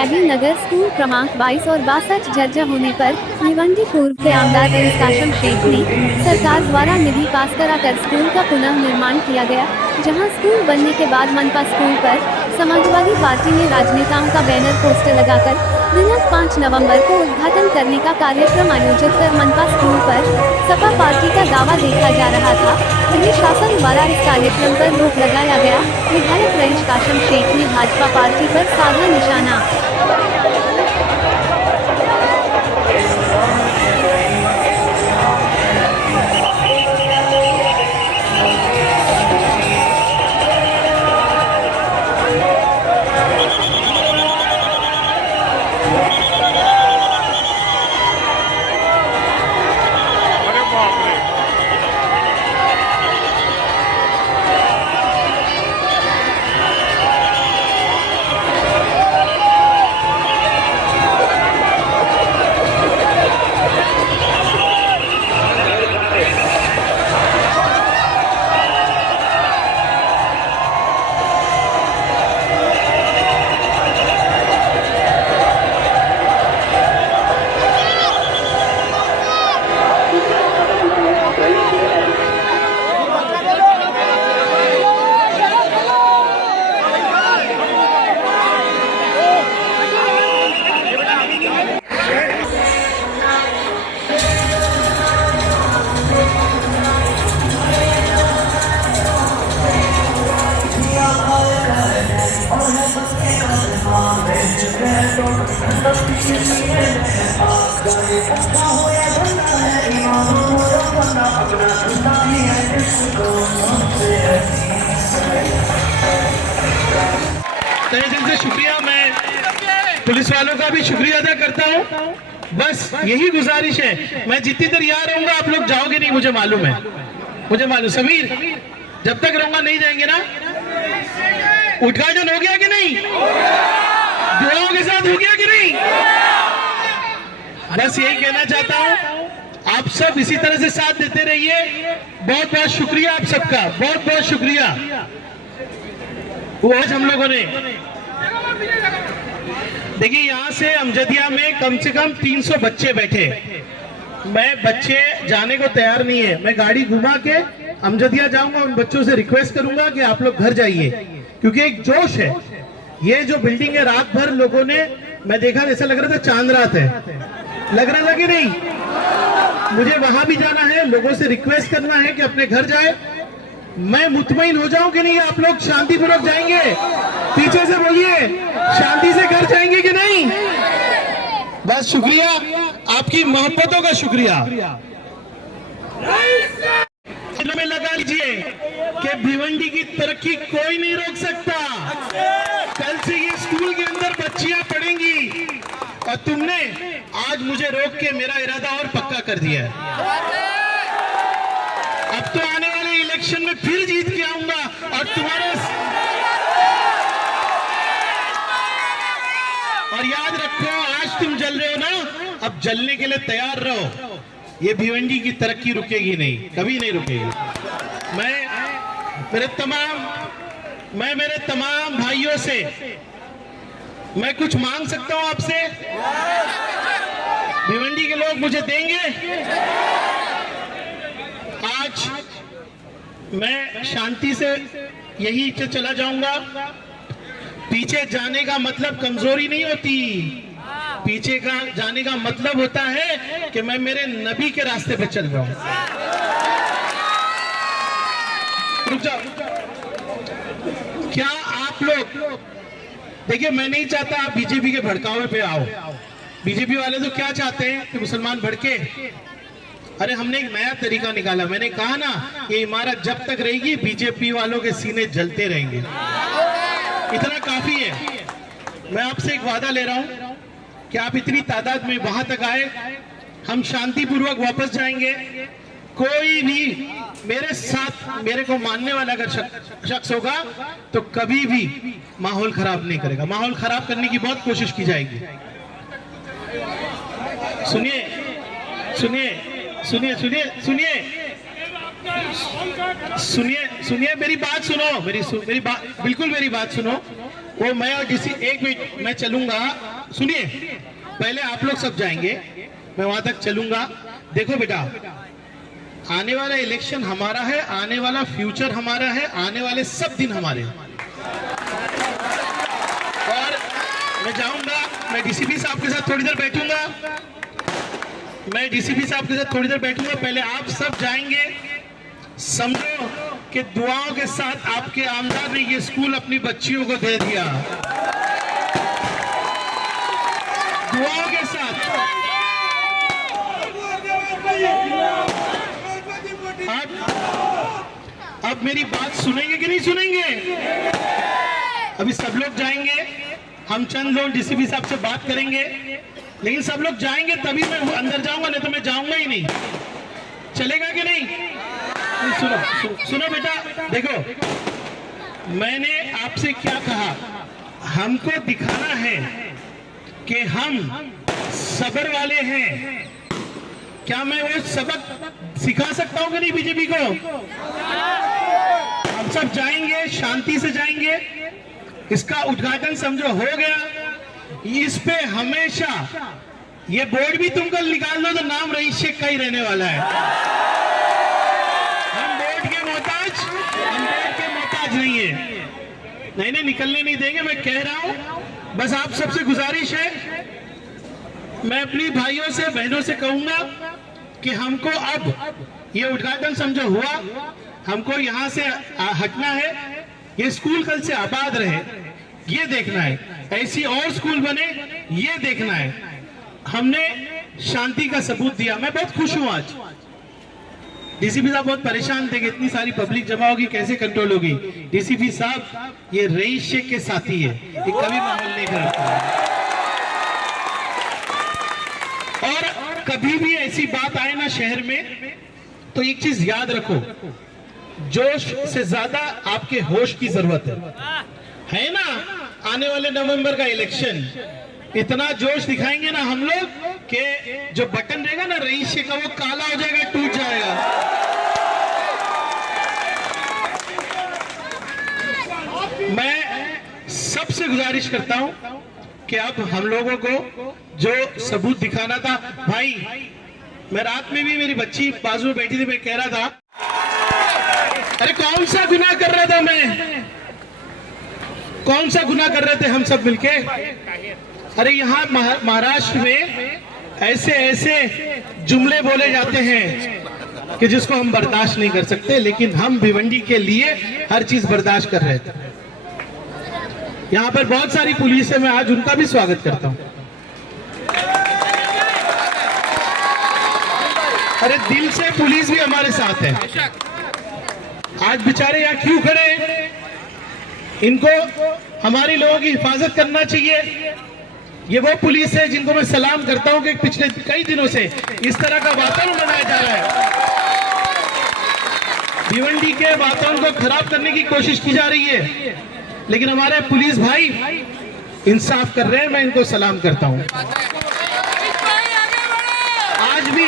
त्यागी नगर school क्रमांक 22 और 62 जर्जर होने पर भिवंडी पूर्व के आमदार काशम शेख ने सरकार द्वारा निधि पास कराकर स्कूल का पुनः निर्माण किया गया, जहां स्कूल बनने के बाद मनपा स्कूल पर समाजवादी पार्टी ने राजनेताओं का बैनर पोस्टर लगाकर दिनांक 5 नवंबर को उद्घाटन करने का कार्यक्रम आयोजित कर मनपा स्कूल पर सपा पार्टी का दावा देखा जा रहा था। वहीं शासन द्वारा इस कार्यक्रम पर रोक लगाया गया। विधायक रईस काशम शेख ने भाजपा पार्टी पर साधा निशाना। तहे दिल से शुक्रिया। मैं पुलिस वालों का भी शुक्रिया अदा करता हूँ। बस यही गुजारिश है, मैं जितनी देर यहाँ रहूंगा आप लोग जाओगे नहीं, मुझे मालूम है, मुझे मालूम। समीर, जब तक रहूंगा नहीं जाएंगे ना? उद्घाटन हो गया कि नहीं? दुआओं के साथ हो गया कि नहीं? बस यही कहना चाहता हूँ, आप सब इसी तरह से साथ देते रहिए। बहुत बहुत शुक्रिया आप सबका, बहुत बहुत शुक्रिया। वो आज हम लोगों ने देखिए, यहाँ से अमजदिया में कम से कम 300 बच्चे बैठे। मैं बच्चे जाने को तैयार नहीं है, मैं गाड़ी घुमा के अमजदिया जाऊंगा, उन बच्चों से रिक्वेस्ट करूंगा कि आप लोग घर जाइए, क्योंकि एक जोश है। ये जो बिल्डिंग है, रात भर लोगों ने, मैं देखा ऐसा लग रहा था चांद रात है, लग रहा था कि नहीं? मुझे वहां भी जाना है, लोगों से रिक्वेस्ट करना है कि अपने घर जाए। मैं मुतमईन हो जाऊं कि नहीं आप लोग शांतिपूर्वक जाएंगे? पीछे से बोलिए, शांति से घर जाएंगे कि नहीं? बस शुक्रिया, आपकी मोहब्बतों का शुक्रिया। में लगा लीजिए कि भिवंडी की तरक्की कोई नहीं रोक सकता। कल से ये स्कूल के अंदर बच्चियां पढ़ेंगी और तुमने आज मुझे रोक के मेरा इरादा और पक्का कर दिया है। अब तो आने वाले इलेक्शन में फिर जीत के आऊंगा और तुम्हारे, और याद रखो, आज तुम जल रहे हो ना, अब जलने के लिए तैयार रहो। ये भिवंडी की तरक्की रुकेगी नहीं, कभी नहीं रुकेगी। मैं मेरे तमाम भाइयों से मैं कुछ मांग सकता हूं आपसे? भिवंडी के लोग मुझे देंगे? आज मैं शांति से यही चला जाऊंगा। पीछे जाने का मतलब कमजोरी नहीं होती, पीछे का जाने का मतलब होता है कि मैं मेरे नबी के रास्ते पे चल रहा हूं। रुक जाओ। क्या आप लोग देखिए, मैं नहीं चाहता आप बीजेपी के भड़कावे पे आओ। बीजेपी वाले तो क्या चाहते हैं कि मुसलमान भड़के। अरे हमने एक नया तरीका निकाला, मैंने कहा ना, ये इमारत जब तक रहेगी बीजेपी वालों के सीने जलते रहेंगे। इतना काफी है। मैं आपसे एक वादा ले रहा हूं कि आप इतनी तादाद में वहां तक आए, हम शांतिपूर्वक वापस जाएंगे। कोई भी मेरे साथ, मेरे को मानने वाला अगर शख्स होगा तो कभी भी माहौल खराब नहीं करेगा। माहौल खराब करने की बहुत कोशिश की जाएगी। सुनिए सुनिए सुनिए सुनिए सुनिए सुनिए सुनिए मेरी बात सुनो, मेरी बात, बिल्कुल मेरी बात सुनो। वो मैं और किसी, एक मिनट मैं चलूंगा, सुनिए, पहले आप लोग सब जाएंगे, मैं वहां तक चलूंगा। देखो बेटा, आने वाला इलेक्शन हमारा है, आने वाला फ्यूचर हमारा है, आने वाले सब दिन हमारे हैं। और मैं जाऊंगा, मैं डीसीपी साहब के साथ थोड़ी देर बैठूंगा, पहले आप सब जाएंगे। समझो कि दुआओं के साथ आपके आमदार ने ये स्कूल अपनी बच्चियों को दे दिया, दुआओं के साथ। अब मेरी बात सुनेंगे कि नहीं सुनेंगे? अभी सब लोग जाएंगे, हम चंद लोग डीसीपी साहब से बात करेंगे, लेकिन सब लोग जाएंगे तभी मैं अंदर जाऊंगा, नहीं तो मैं जाऊंगा ही नहीं। चलेगा कि नहीं? सुनो बेटा, देखो मैंने आपसे क्या कहा, हमको दिखाना है कि हम सब्र वाले हैं। क्या मैं वो सबक सिखा सकता हूं कि नहीं बीजेपी को? हम सब जाएंगे, शांति से जाएंगे। इसका उद्घाटन समझो हो गया। इस पे हमेशा ये बोर्ड भी तुम कल निकाल लो तो नाम रईस शेख का ही रहने वाला है। हम बोर्ड के मोहताज नहीं है। नहीं, निकलने नहीं देंगे। मैं कह रहा हूं, बस आप सबसे गुजारिश है, मैं अपनी भाइयों से बहनों से कहूंगा कि हमको अब ये उद्घाटन समझो हुआ, हमको यहां से हटना है। ये स्कूल कल से आबाद रहे, ये देखना है, ऐसी और स्कूल बने, ये देखना है। हमने शांति का सबूत दिया। मैं बहुत खुश हूं आज। डीसीपी साहब बहुत परेशान थे कि इतनी सारी पब्लिक जमा होगी, कैसे कंट्रोल होगी। डीसीपी साहब ये रईस शेख के साथी है, ये कभी माहौल नहीं करता। और कभी भी ऐसी बात आए ना शहर में, तो एक चीज याद रखो, जोश से ज्यादा आपके होश की जरूरत है ना। आने वाले नवंबर का इलेक्शन, इतना जोश दिखाएंगे ना हम लोग कि जो बटन रहेगा ना रईस शेख का, वो काला हो जाएगा, टूट जाएगा। मैं सबसे गुजारिश करता हूं कि अब हम लोगों को जो सबूत दिखाना था, भाई मैं रात में भी, मेरी बच्ची बाजू में बैठी थी, मैं कह रहा था अरे कौन सा गुनाह कर रहा था मैं, कौन सा गुनाह कर रहे थे हम सब मिलके। अरे यहाँ महाराष्ट्र में ऐसे ऐसे जुमले बोले जाते हैं कि जिसको हम बर्दाश्त नहीं कर सकते, लेकिन हम भिवंडी के लिए हर चीज बर्दाश्त कर रहे थे। यहाँ पर बहुत सारी पुलिस है, मैं आज उनका भी स्वागत करता हूँ। अरे दिल से पुलिस भी हमारे साथ है। आज बेचारे यहाँ क्यों खड़े हैं? इनको हमारे लोगों की हिफाजत करना चाहिए। ये वो पुलिस है जिनको मैं सलाम करता हूं कि पिछले कई दिनों से इस तरह का वातावरण बनाया जा रहा है, भिवंडी के वातावरण को खराब करने की कोशिश की जा रही है, लेकिन हमारे पुलिस भाई इंसाफ कर रहे हैं, मैं इनको सलाम करता हूं। आज भी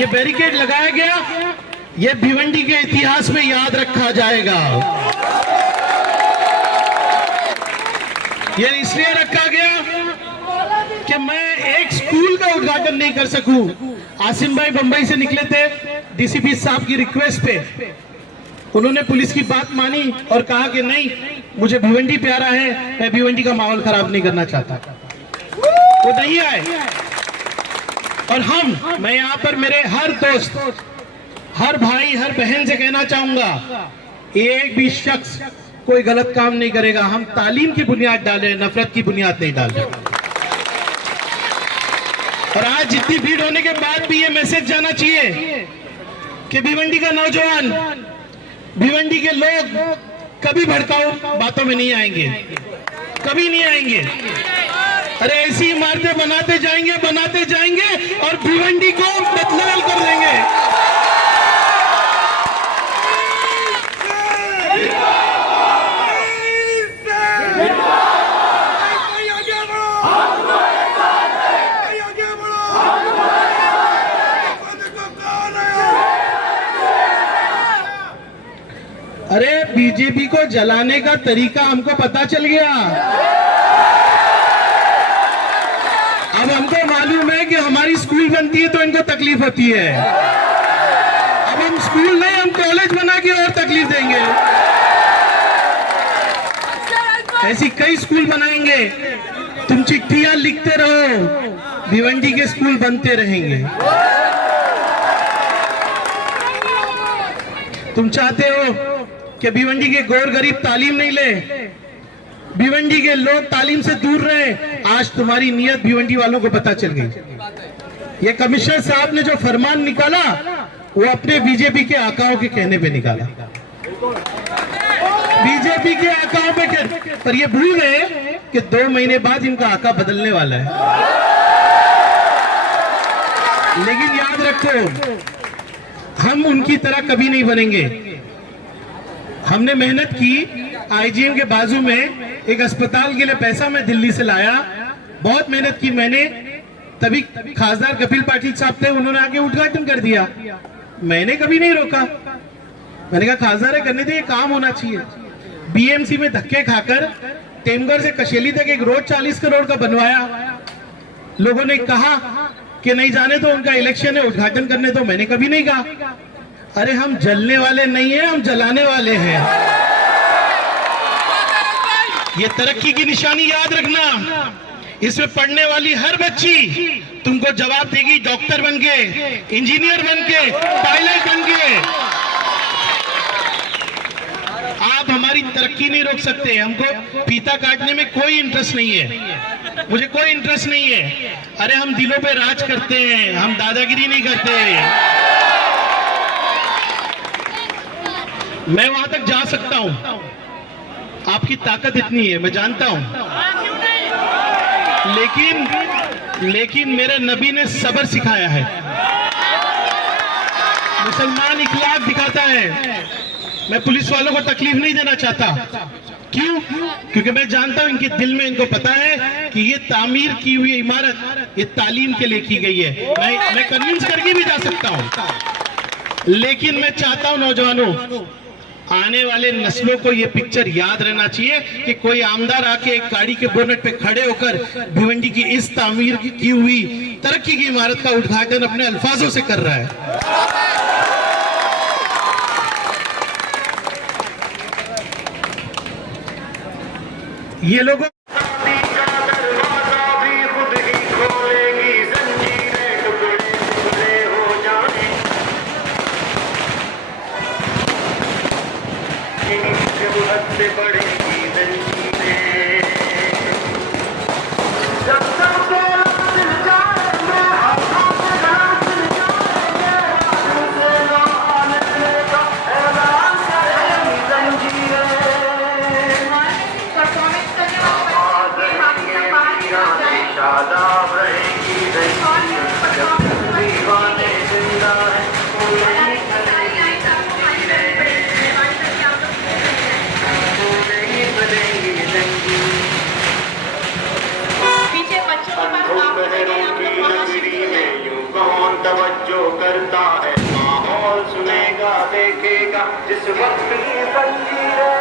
ये बैरिकेड लगाया गया, ये भिवंडी के इतिहास में याद रखा जाएगा। ये इसलिए रखा गया कि मैं एक स्कूल का उद्घाटन नहीं कर सकूं। आसिम भाई बंबई से निकले थे, डीसीपी साहब की रिक्वेस्ट पे उन्होंने पुलिस की बात मानी और कहा कि नहीं, मुझे भिवंडी प्यारा है, मैं भिवंडी का माहौल खराब नहीं करना चाहता। वो नहीं आए। और मैं यहाँ पर मेरे हर दोस्त, हर भाई, हर बहन से कहना चाहूंगा, एक भी शख्स कोई गलत काम नहीं करेगा। हम तालीम की बुनियाद डालें, नफरत की बुनियाद नहीं डालें। और आज जितनी भीड़ होने के बाद भी ये मैसेज जाना चाहिए कि भिवंडी का नौजवान, भिवंडी के लोग कभी भड़काऊ बातों में नहीं आएंगे, कभी नहीं आएंगे। अरे ऐसी इमारतें बनाते जाएंगे और भिवंडी को बदलाव कर देंगे। अरे बीजेपी को जलाने का तरीका हमको पता चल गया। कि हमारी स्कूल बनती है तो इनको तकलीफ होती है। अब हम स्कूल नहीं, हम कॉलेज बना के और तकलीफ देंगे। ऐसी कई स्कूल बनाएंगे। तुम चिट्ठियां लिखते रहो, भिवंडी के स्कूल बनते रहेंगे। तुम चाहते हो कि भिवंडी के गौर गरीब तालीम नहीं ले, भिवंडी के लोग तालीम से दूर रहे। आज तुम्हारी नीयत भिवंडी वालों को पता चल गई। ये कमिश्नर साहब ने जो फरमान निकाला वो अपने बीजेपी के आकाओं के कहने पे निकाला, बीजेपी के आकाओं पे पर ये भूल गए कि 2 महीने बाद इनका आका बदलने वाला है। लेकिन याद रखो, हम उनकी तरह कभी नहीं बनेंगे। हमने मेहनत की, आईजीएम के बाजू में एक अस्पताल के लिए पैसा मैं दिल्ली से लाया, बहुत मेहनत की मैंने। तभी खासदार कपिल पाटिल साहब थे, उन्होंने आके उद्घाटन कर दिया। मैंने कभी नहीं रोका, मैंने कहा खासदार है, करने दे, काम होना चाहिए। बीएमसी में धक्के खाकर टेमगढ़ से कशेली तक एक रोड 40 करोड़ का बनवाया। लोगों ने कहा कि नहीं जाने तो, उनका इलेक्शन है, उद्घाटन करने दो। मैंने कभी नहीं कहा। अरे हम जलने वाले नहीं हैं, हम जलाने वाले हैं। ये तरक्की की निशानी याद रखना। इसमें पढ़ने वाली हर बच्ची तुमको जवाब देगी, डॉक्टर बन के, इंजीनियर बन के, पायलट बन के। आप हमारी तरक्की नहीं रोक सकते। हमको फीता काटने में कोई इंटरेस्ट नहीं है, मुझे कोई इंटरेस्ट नहीं है। अरे हम दिलों पे राज करते हैं, हम दादागिरी नहीं करते। मैं वहां तक जा सकता हूं, आपकी ताकत इतनी है, मैं जानता हूं। लेकिन मेरे नबी ने सब्र सिखाया है। मुसलमान इखलाक दिखाता है। मैं पुलिस वालों को तकलीफ नहीं देना चाहता। क्यों? क्योंकि मैं जानता हूं इनके दिल में, इनको पता है कि ये तामीर की हुई इमारत ये तालीम के लिए की गई है। मैं कन्विंस करके भी जा सकता हूं। लेकिन मैं चाहता हूं नौजवानों, आने वाले नस्लों को ये पिक्चर याद रहना चाहिए कि कोई आमदार आके एक गाड़ी के बोनट पे खड़े होकर भिवंडी की इस तामीर की हुई तरक्की की इमारत का उद्घाटन अपने अल्फाजों से कर रहा है। ये लोगों से बढ़ेगी जंजीरें, जब तक दिल जाएंगे हमसे ना आने का ऐलान करेगी जंजीरें। शादाब रहेगी जंजीरें, जब तक दीवाने जिंदा है। तवज्जो करता है, माहौल सुनेगा, देखेगा जिस वक्त ये जंजीरें।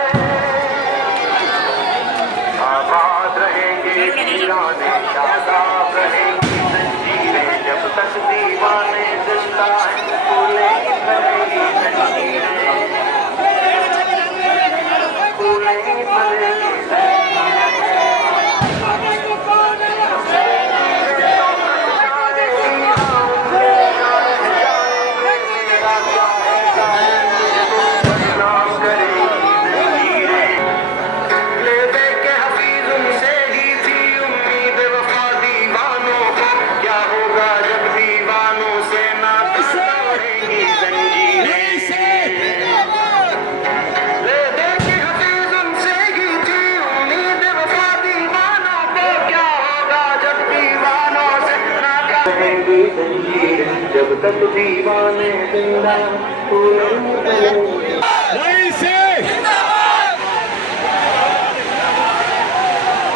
आबाद रहेंगे वीराने, शादाब रहेंगी जंजीरें, जब तक दीवाने जिंदा है। फूले भरेगी जंजीरें, फूले भरेगी जब तक दीवाने जिंदा।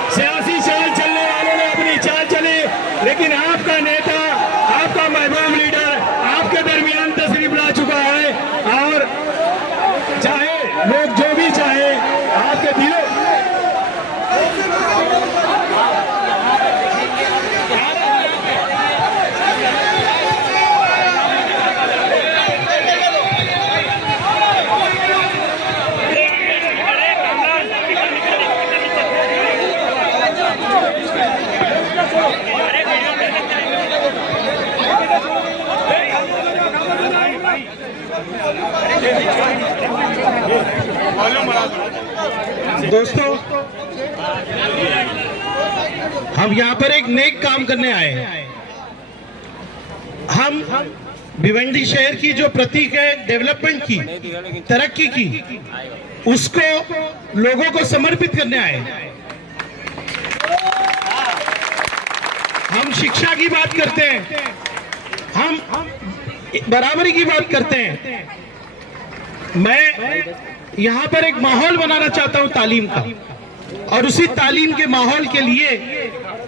सियासी चाल चलने वालों ने अपनी चाल चली, लेकिन आपका नेता, आपका महबूब लीडर आपके दरमियान तशरीफ ला चुका है। और चाहे लोग जो भी चाहे, आपके दिलों दोस्तों, हम यहाँ पर एक नेक काम करने आए हैं। हम भिवंडी शहर की जो प्रतीक है डेवलपमेंट की, तरक्की की, उसको लोगों को समर्पित करने आए हैं। हम शिक्षा की बात करते हैं, हम बराबरी की बात करते हैं। मैं यहाँ पर एक माहौल बनाना चाहता हूँ तालीम का, और उसी तालीम के माहौल के लिए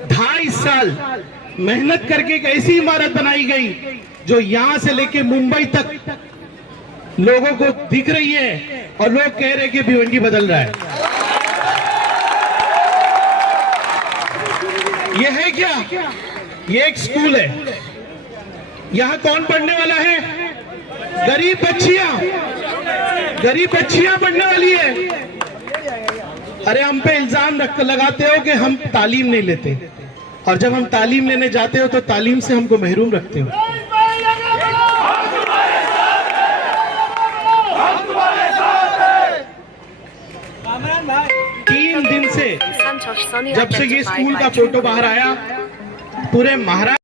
2.5 साल मेहनत करके एक ऐसी इमारत बनाई गई जो यहाँ से लेके मुंबई तक लोगों को दिख रही है, और लोग कह रहे हैं कि भिवंडी बदल रहा है। ये है क्या? ये एक स्कूल है। यहाँ कौन पढ़ने वाला है? गरीब बच्चियां पढ़ने वाली है। अरे हम पे इल्जाम लगाते हो कि हम तालीम नहीं लेते, और जब हम तालीम लेने जाते हो तो तालीम से हमको महरूम रखते हो। तीन दिन से जब से ये स्कूल का फोटो बाहर आया, पूरे महाराष्ट्र